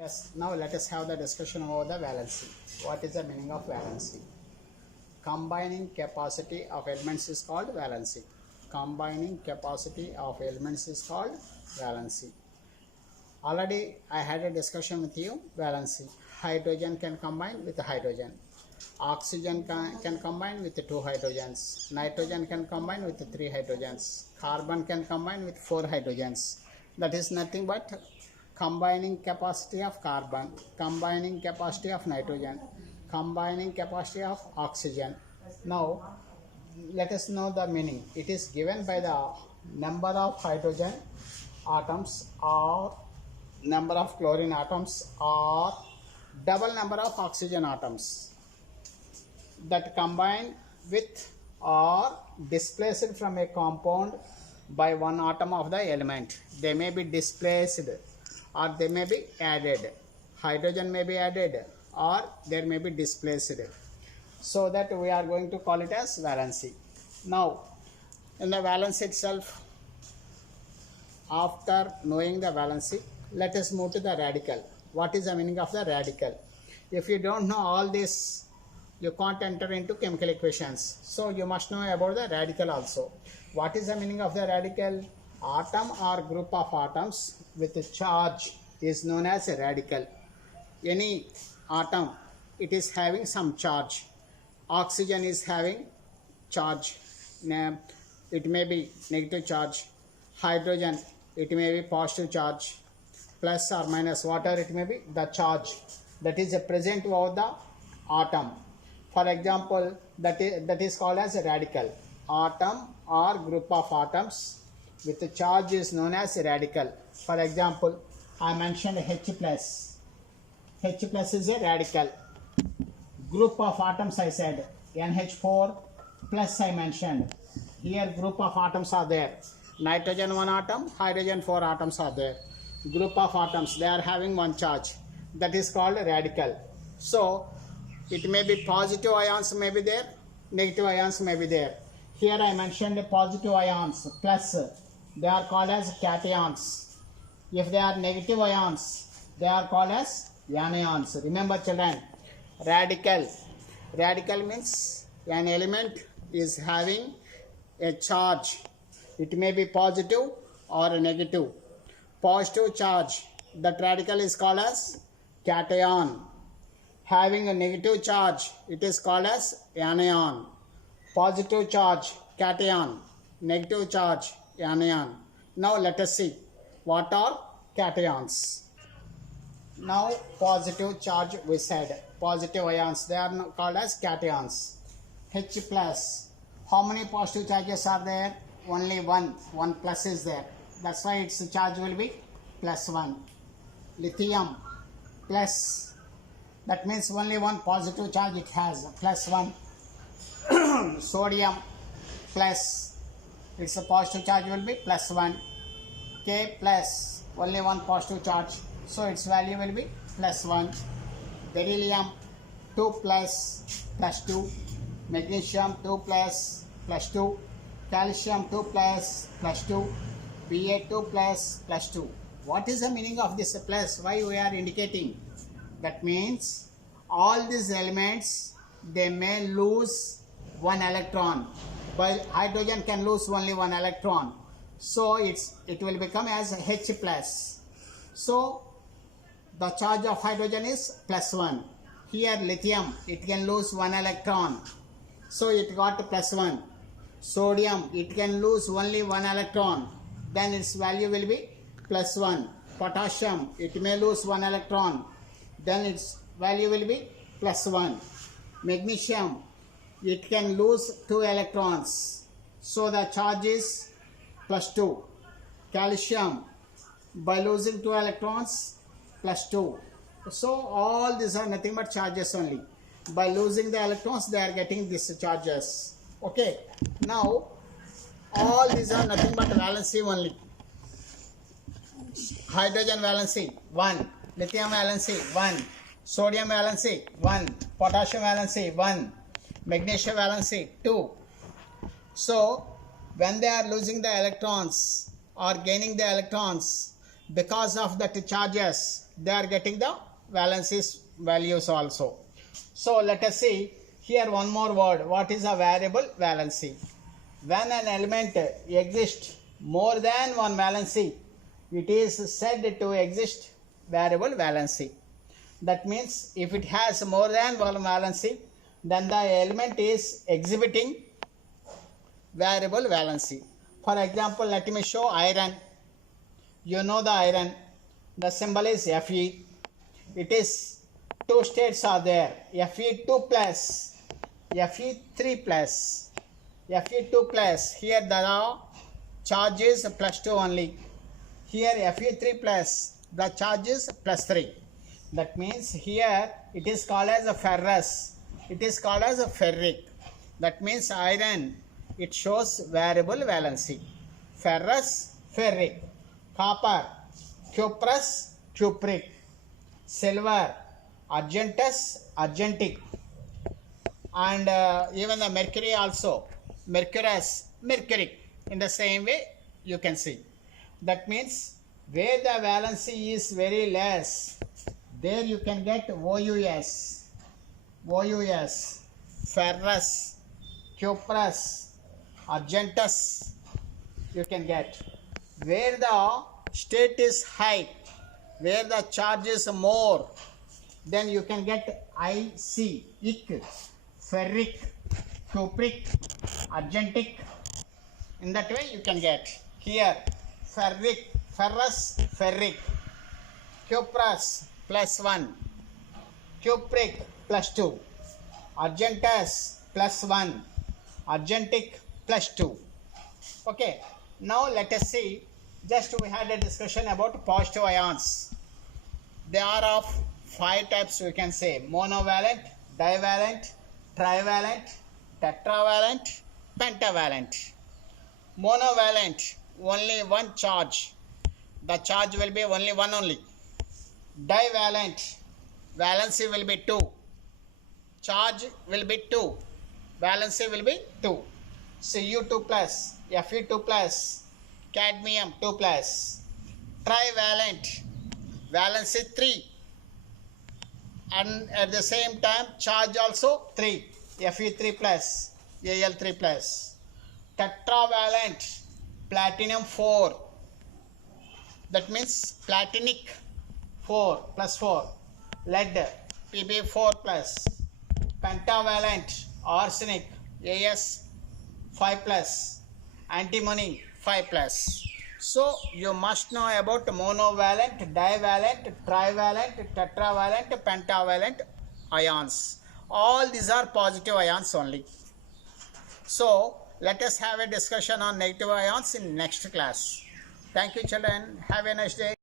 Yes, now let us have the discussion about the valency. What is the meaning of valency? Combining capacity of elements is called valency. Combining capacity of elements is called valency. Already I had a discussion with you, valency. Hydrogen can combine with hydrogen. Oxygen can combine with 2 hydrogens. Nitrogen can combine with 3 hydrogens. Carbon can combine with 4 hydrogens. That is nothing but combining capacity of carbon, combining capacity of nitrogen, combining capacity of oxygen. Now let us know the meaning. It is given by the number of hydrogen atoms or number of chlorine atoms or double number of oxygen atoms that combine with or displaced from a compound by one atom of the element. They may be displaced or they may be added. Hydrogen may be added or there may be displaced. So that we are going to call it as valency. Now, in the valency itself, after knowing the valency, let us move to the radical. What is the meaning of the radical? If you don't know all this, you can't enter into chemical equations. So you must know about the radical also. What is the meaning of the radical? Atom or group of atoms with a charge is known as a radical. Any atom, it is having some charge. Oxygen is having charge. It may be negative charge. Hydrogen, it may be positive charge. Plus or minus water, it may be the charge that is present over the atom. For example, that is called as a radical. Atom or group of atoms with a charge is known as a radical. For example, I mentioned H plus. H plus is a radical. Group of atoms I said, NH4 plus I mentioned. Here group of atoms are there. Nitrogen 1 atom, hydrogen 4 atoms are there. Group of atoms, they are having one charge. That is called a radical. So, it may be positive ions may be there, negative ions may be there. Here I mentioned positive ions plus, they are called as cations. If they are negative ions, they are called as anions. Remember children, radical means an element is having a charge. It may be positive or negative. Positive charge, that radical is called as cation. Having a negative charge, it is called as anion. Positive charge, cation. Negative charge, anion. Now let us see what are cations. Now positive charge we said, positive ions, they are called as cations. H plus, how many positive charges are there? Only one plus is there. That's why its charge will be plus 1. Lithium plus, that means only one positive charge it has, plus 1. Sodium plus, its positive charge will be plus 1. K plus, only one positive charge, so its value will be plus 1. Beryllium 2 plus 2. Magnesium 2 plus 2. Calcium 2 plus 2. Ba2 plus 2. What is the meaning of this plus? Why we are indicating? That means all these elements, they may lose one electron, but hydrogen can lose only one electron. So it will become as H plus. So the charge of hydrogen is plus 1. Here lithium, it can lose one electron. So it got plus 1. Sodium, it can lose only one electron. Then its value will be plus 1. Potassium, it may lose one electron. Then its value will be plus 1. Magnesium, it can lose 2 electrons. So the charge is plus 2. Calcium, by losing 2 electrons, plus 2. So all these are nothing but charges only. By losing the electrons, they are getting these charges. Okay. Now, all these are nothing but valency only. Hydrogen valency 1, lithium valency 1, sodium valency 1, potassium valency 1, magnesium valency 2. So when they are losing the electrons or gaining the electrons, because of that charges, they are getting the valency values also. So let us see here one more word. What is a variable valency? When an element exists more than one valency, it is said to exist variable valency. That means if it has more than one valency, then the element is exhibiting variable valency. For example, let me show iron. You know the iron. The symbol is Fe. It is two states are there. Fe2 plus, Fe3 plus, Fe2 plus. Here the charge is plus 2 only. Here Fe3 plus, the charge is plus 3. That means here it is called as a ferrous. It is called as a ferric. That means iron, it shows variable valency. Ferrous, ferric. Copper, cuprous, cupric. Silver, argentus, argentic. And even the mercury also, mercurous, mercuric. In the same way you can see. That means where the valency is very less, there you can get OUS, ferrous, cuprous, argentus you can get. Where the state is high, where the charge is more, then you can get IC, ferric, cupric, argentic. In that way you can get here ferric, ferrous, ferric, cuprous plus 1, cupric plus 2, argentus plus 1, argentic plus 2. Okay, now let us see, just we had a discussion about positive ions. They are of 5 types, we can say: monovalent, divalent, trivalent, tetravalent, pentavalent. Monovalent, only one charge. The charge will be only one only. Divalent, valency will be 2. Charge will be 2. Valency will be 2. Cu2 plus, Fe2 plus, cadmium 2 plus. Trivalent, valency 3. And at the same time, charge also 3. Fe3 plus, Al3 plus. Tetravalent, platinum 4. That means platinic 4 plus 4. Lead, Pb4 plus. Pentavalent, arsenic, As 5 plus. Antimony 5 plus. So you must know about monovalent, divalent, trivalent, tetravalent, pentavalent ions. All these are positive ions only. So let us have a discussion on negative ions in next class. Thank you, children. Have a nice day.